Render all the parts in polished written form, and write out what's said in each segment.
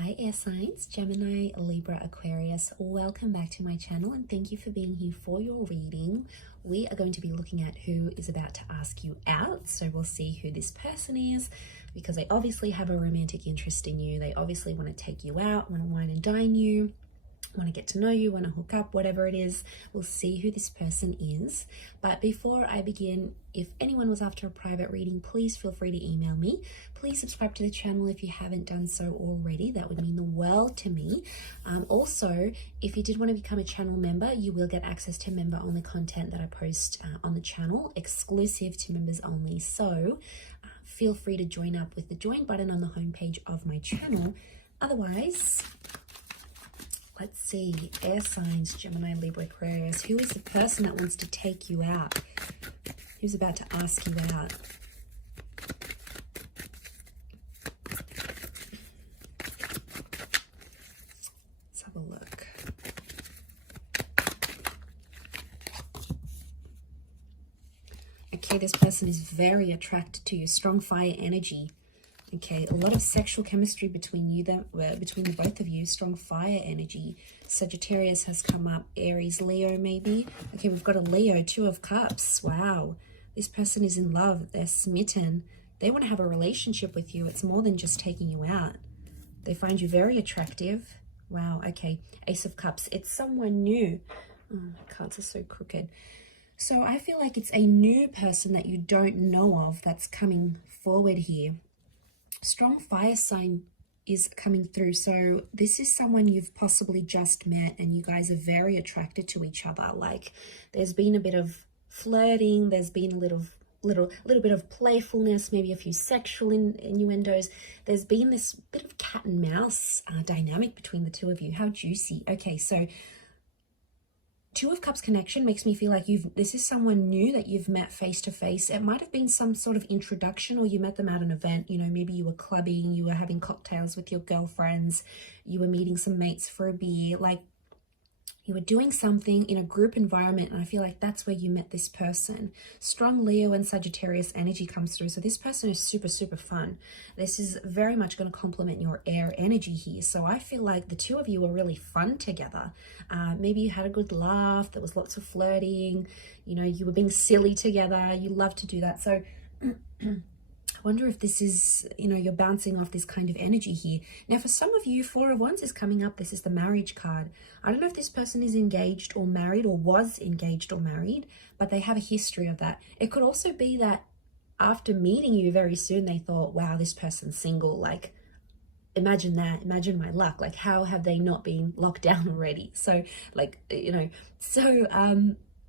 Hi air signs, Gemini, Libra, Aquarius. Welcome back to my channel and thank you for being here for your reading. We are going to be looking at who is about to ask you out. So we'll see who this person is because they obviously have a romantic interest in you. They obviously want to take you out, want to wine and dine you, want to get to know you, want to hook up, whatever it is. We'll see who this person is. But before I begin, if anyone was after a private reading, please feel free to email me. Please subscribe to the channel if you haven't done so already. That would mean the world to me. Also, if you did want to become a channel member, you will get access to member-only content that I post on the channel, exclusive to members only. So feel free to join up with the join button on the homepage of my channel. Otherwise, let's see, air signs, Gemini, Libra, Aquarius. Who is the person that wants to take you out? Who's about to ask you out? Let's have a look. Okay, this person is very attracted to you. Strong fire energy. Okay, a lot of sexual chemistry between between the both of you. Strong fire energy. Sagittarius has come up. Aries, Leo, maybe. Okay, we've got a Leo, 2 of Cups. Wow, this person is in love. They're smitten. They want to have a relationship with you. It's more than just taking you out. They find you very attractive. Wow, okay. Ace of Cups. It's someone new. Oh, my cards are so crooked. So I feel like it's a new person that you don't know of that's coming forward here. Strong fire sign is coming through. So this is someone you've possibly just met and you guys are very attracted to each other. Like there's been a bit of flirting, there's been a little bit of playfulness, maybe a few sexual innuendos. There's been this bit of cat and mouse dynamic between the two of you. How juicy. Okay, so 2 of Cups connection makes me feel like this is someone new that you've met face to face. It might have been some sort of introduction or you met them at an event. You know, maybe you were clubbing, you were having cocktails with your girlfriends, you were meeting some mates for a beer, like you were doing something in a group environment, and I feel like that's where you met this person. Strong Leo and Sagittarius energy comes through. So this person is super, super fun. This is very much going to complement your air energy here. So I feel like the two of you were really fun together. Maybe you had a good laugh. There was lots of flirting. You know, you were being silly together. You love to do that. So I wonder if this is, you know, you're bouncing off this kind of energy here. Now, for some of you, 4 of Wands is coming up. This is the marriage card. I don't know if this person is engaged or married or was engaged or married, but they have a history of that. It could also be that after meeting you very soon, they thought, wow, this person's single. Like, imagine that. Imagine my luck. Like, how have they not been locked down already? So, like, you know, so,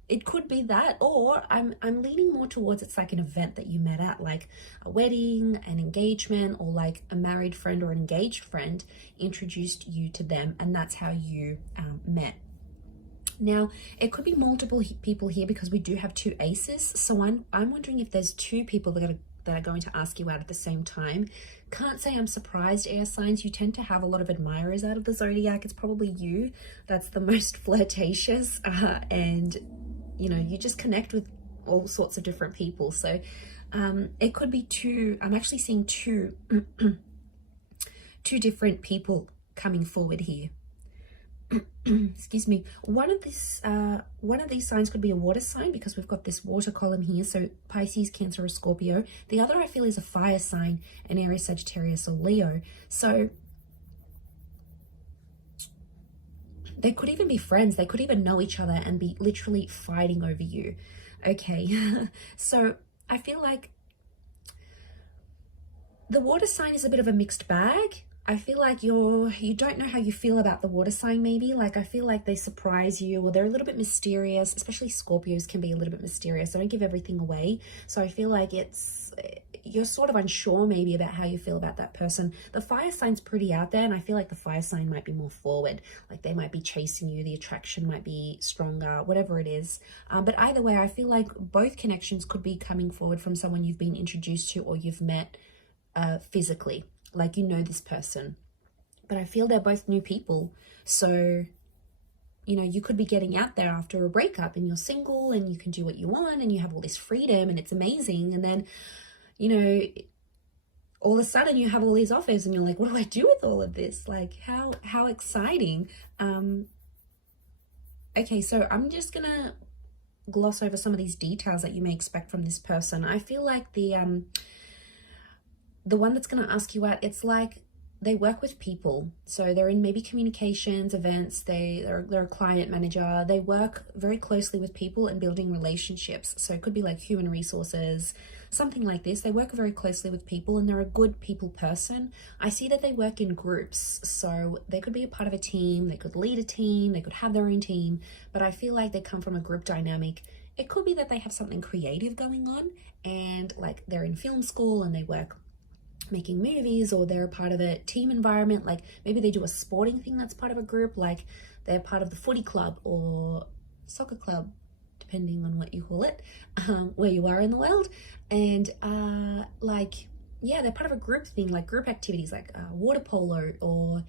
it could be that, or I'm leaning more towards it's like an event that you met at, like a wedding, an engagement, or like a married friend or an engaged friend introduced you to them, and that's how you met. Now, it could be multiple people here because we do have 2 aces. So I'm wondering if there's 2 people that are going to ask you out at the same time. Can't say I'm surprised, air signs. You tend to have a lot of admirers out of the zodiac. It's probably you that's the most flirtatious and you know, you just connect with all sorts of different people. So it could be 2. I'm actually seeing 2 different people coming forward here. Excuse me. One of these signs could be a water sign because we've got this water column here. So Pisces, Cancer, or Scorpio. The other I feel is a fire sign, an Aries, Sagittarius, or Leo. So they could even be friends. They could even know each other and be literally fighting over you. Okay, so I feel like the water sign is a bit of a mixed bag. I feel like you don't know how you feel about the water sign maybe. Like I feel like they surprise you or they're a little bit mysterious, especially Scorpios can be a little bit mysterious. They don't give everything away. So I feel like you're sort of unsure maybe about how you feel about that person. The fire sign's pretty out there and I feel like the fire sign might be more forward. Like they might be chasing you, the attraction might be stronger, whatever it is. But either way, I feel like both connections could be coming forward from someone you've been introduced to or you've met physically. Like you know this person, but I feel they're both new people. So, you know, you could be getting out there after a breakup and you're single and you can do what you want and you have all this freedom and it's amazing. And then, you know, all of a sudden you have all these offers and you're like, what do I do with all of this? Like, how exciting. Okay, so I'm just gonna gloss over some of these details that you may expect from this person. I feel like the one that's going to ask you out, it's like they work with people. So they're in maybe communications, events, they're a client manager. They work very closely with people and building relationships. So it could be like human resources, something like this. They work very closely with people and they're a good people person. I see that they work in groups. So they could be a part of a team, they could lead a team, they could have their own team, but I feel like they come from a group dynamic. It could be that they have something creative going on and like they're in film school and they work making movies, or they're a part of a team environment, like maybe they do a sporting thing that's part of a group, like they're part of the footy club or soccer club, depending on what you call it, where you are in the world. And like, yeah, they're part of a group thing, like group activities, like water polo, or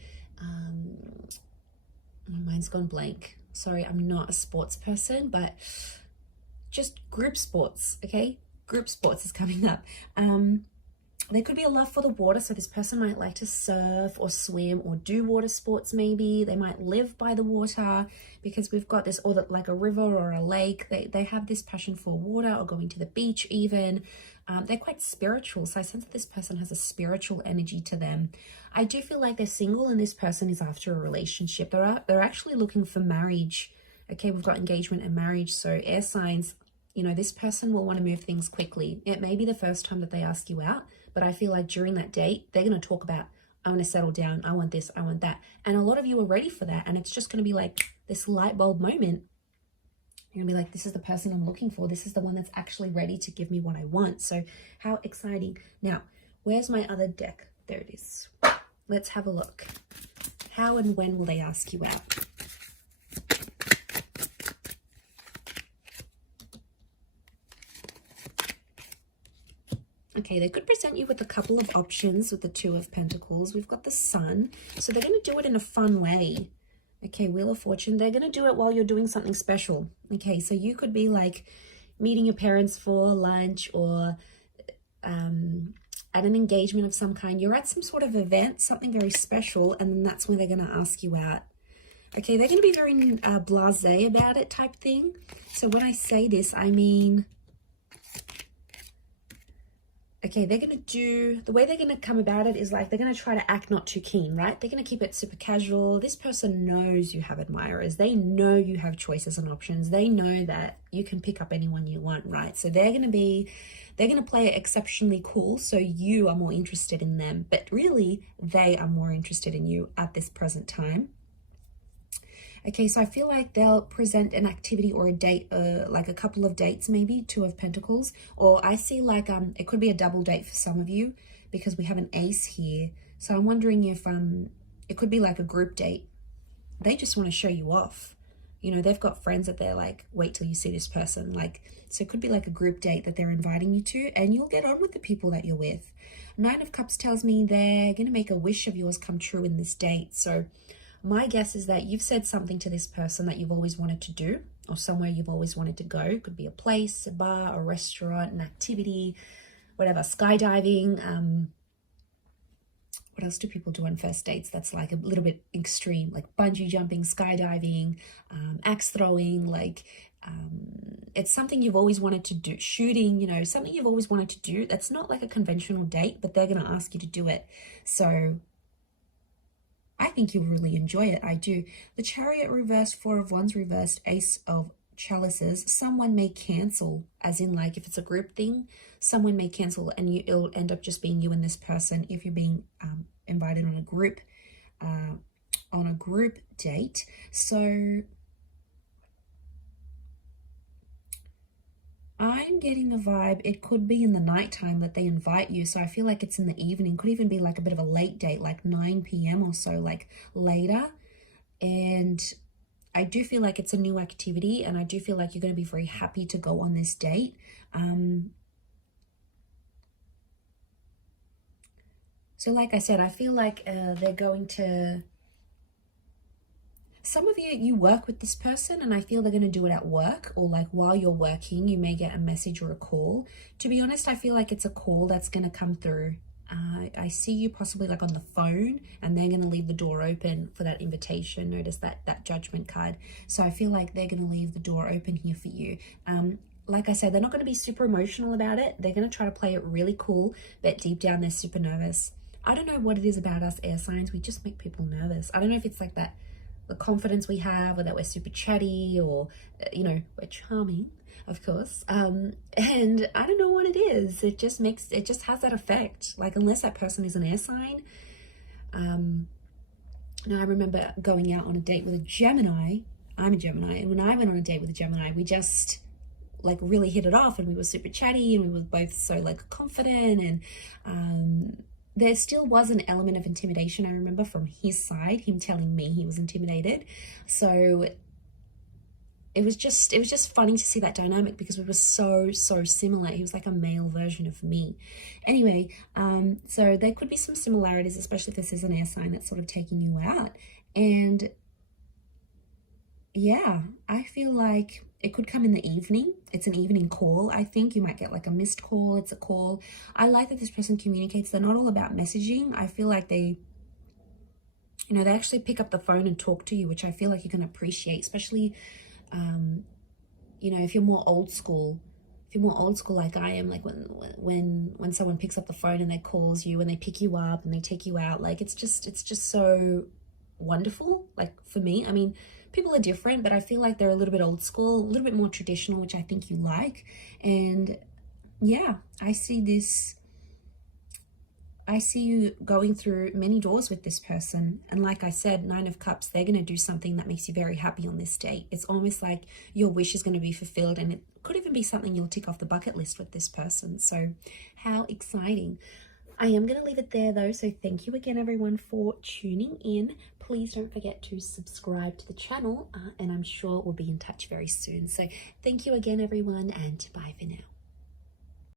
my mind's gone blank, sorry, I'm not a sports person, but just group sports. Okay, group sports is coming up. There could be a love for the water, so this person might like to surf or swim or do water sports maybe. They might live by the water because we've got this, or that like a river or a lake. They have this passion for water or going to the beach even. They're quite spiritual, so I sense that this person has a spiritual energy to them. I do feel like they're single and this person is after a relationship. They're actually looking for marriage. Okay, we've got engagement and marriage, so air signs, you know, this person will want to move things quickly. It may be the first time that they ask you out, but I feel like during that date, they're going to talk about, I want to settle down, I want this, I want that. And a lot of you are ready for that. And it's just going to be like this light bulb moment. You're going to be like, this is the person I'm looking for. This is the one that's actually ready to give me what I want. So how exciting. Now, where's my other deck? There it is. Let's have a look. How and when will they ask you out? Okay, they could present you with a couple of options with the Two of Pentacles. We've got the Sun. So they're going to do it in a fun way. Okay, Wheel of Fortune. They're going to do it while you're doing something special. Okay, so you could be like meeting your parents for lunch, or at an engagement of some kind. You're at some sort of event, something very special, and then that's when they're going to ask you out. Okay, they're going to be very blasé about it type thing. So when I say this, I mean... Okay, they're going to do, the way they're going to come about it is like, they're going to try to act not too keen, right? They're going to keep it super casual. This person knows you have admirers. They know you have choices and options. They know that you can pick up anyone you want, right? So they're going to play it exceptionally cool. So you are more interested in them, but really they are more interested in you at this present time. Okay, so I feel like they'll present an activity or a date, like a couple of dates maybe, Two of Pentacles. Or I see like it could be a double date for some of you because we have an ace here. So I'm wondering if it could be like a group date. They just want to show you off. You know, they've got friends that they're like, wait till you see this person. Like, so it could be like a group date that they're inviting you to, and you'll get on with the people that you're with. Nine of Cups tells me they're going to make a wish of yours come true in this date. So my guess is that you've said something to this person that you've always wanted to do, or somewhere you've always wanted to go. It could be a place, a bar, a restaurant, an activity, whatever, skydiving. What else do people do on first dates that's like a little bit extreme, like bungee jumping, skydiving, axe throwing, like it's something you've always wanted to do, shooting, you know, something you've always wanted to do. That's not like a conventional date, but they're going to ask you to do it. So I think you'll really enjoy it. I do. The Chariot reversed, Four of Wands reversed, Ace of Chalices. Someone may cancel, as in like if it's a group thing, someone may cancel and it'll end up just being you and this person if you're being invited on a group date. So I'm getting a vibe, it could be in the nighttime that they invite you. So I feel like it's in the evening. Could even be like a bit of a late date, like 9 p.m. or so, like later. And I do feel like it's a new activity, and I do feel like you're going to be very happy to go on this date. So like I said, I feel like they're going to... Some of you work with this person, and I feel they're going to do it at work, or like while you're working, you may get a message or a call. To be honest, I feel like it's a call that's going to come through I see you possibly like on the phone, and they're going to leave the door open for that invitation. Notice that judgment card. So I feel like they're going to leave the door open here for you. Like I said, they're not going to be super emotional about it. They're going to try to play it really cool, but deep down they're super nervous. I don't know what it is about us air signs. We just make people nervous. I don't know if it's like that, the confidence we have, or that we're super chatty, or, you know, we're charming, of course. And I don't know what it is. It just has that effect. Like, unless that person is an air sign. Now I remember going out on a date with a Gemini. I'm a Gemini. And when I went on a date with a Gemini, we just like really hit it off, and we were super chatty, and we were both so like confident, and there still was an element of intimidation, I remember, from his side, him telling me he was intimidated. So it was just funny to see that dynamic, because we were so similar. He was like a male version of me. Anyway, so there could be some similarities, especially if this is an air sign that's sort of taking you out. And yeah, I feel like it could come in the evening. It's an evening call. I think you might get like a missed call. It's a call. I like that this person communicates. They're not all about messaging. I feel like they, you know, they actually pick up the phone and talk to you, which I feel like you can appreciate, especially, you know, if you're more old school. If you're more old school like I am, like when someone picks up the phone and they calls you and they pick you up and they take you out, like it's just so wonderful. Like for me, I mean, people are different, but I feel like they're a little bit old school, a little bit more traditional, which I think you like. And yeah, I see you going through many doors with this person. And like I said, 9 of Cups, they're going to do something that makes you very happy on this date. It's almost like your wish is going to be fulfilled, and it could even be something you'll tick off the bucket list with this person. So how exciting. I am going to leave it there though. So thank you again, everyone, for tuning in. Please don't forget to subscribe to the channel, and I'm sure we'll be in touch very soon. So thank you again, everyone, and bye for now.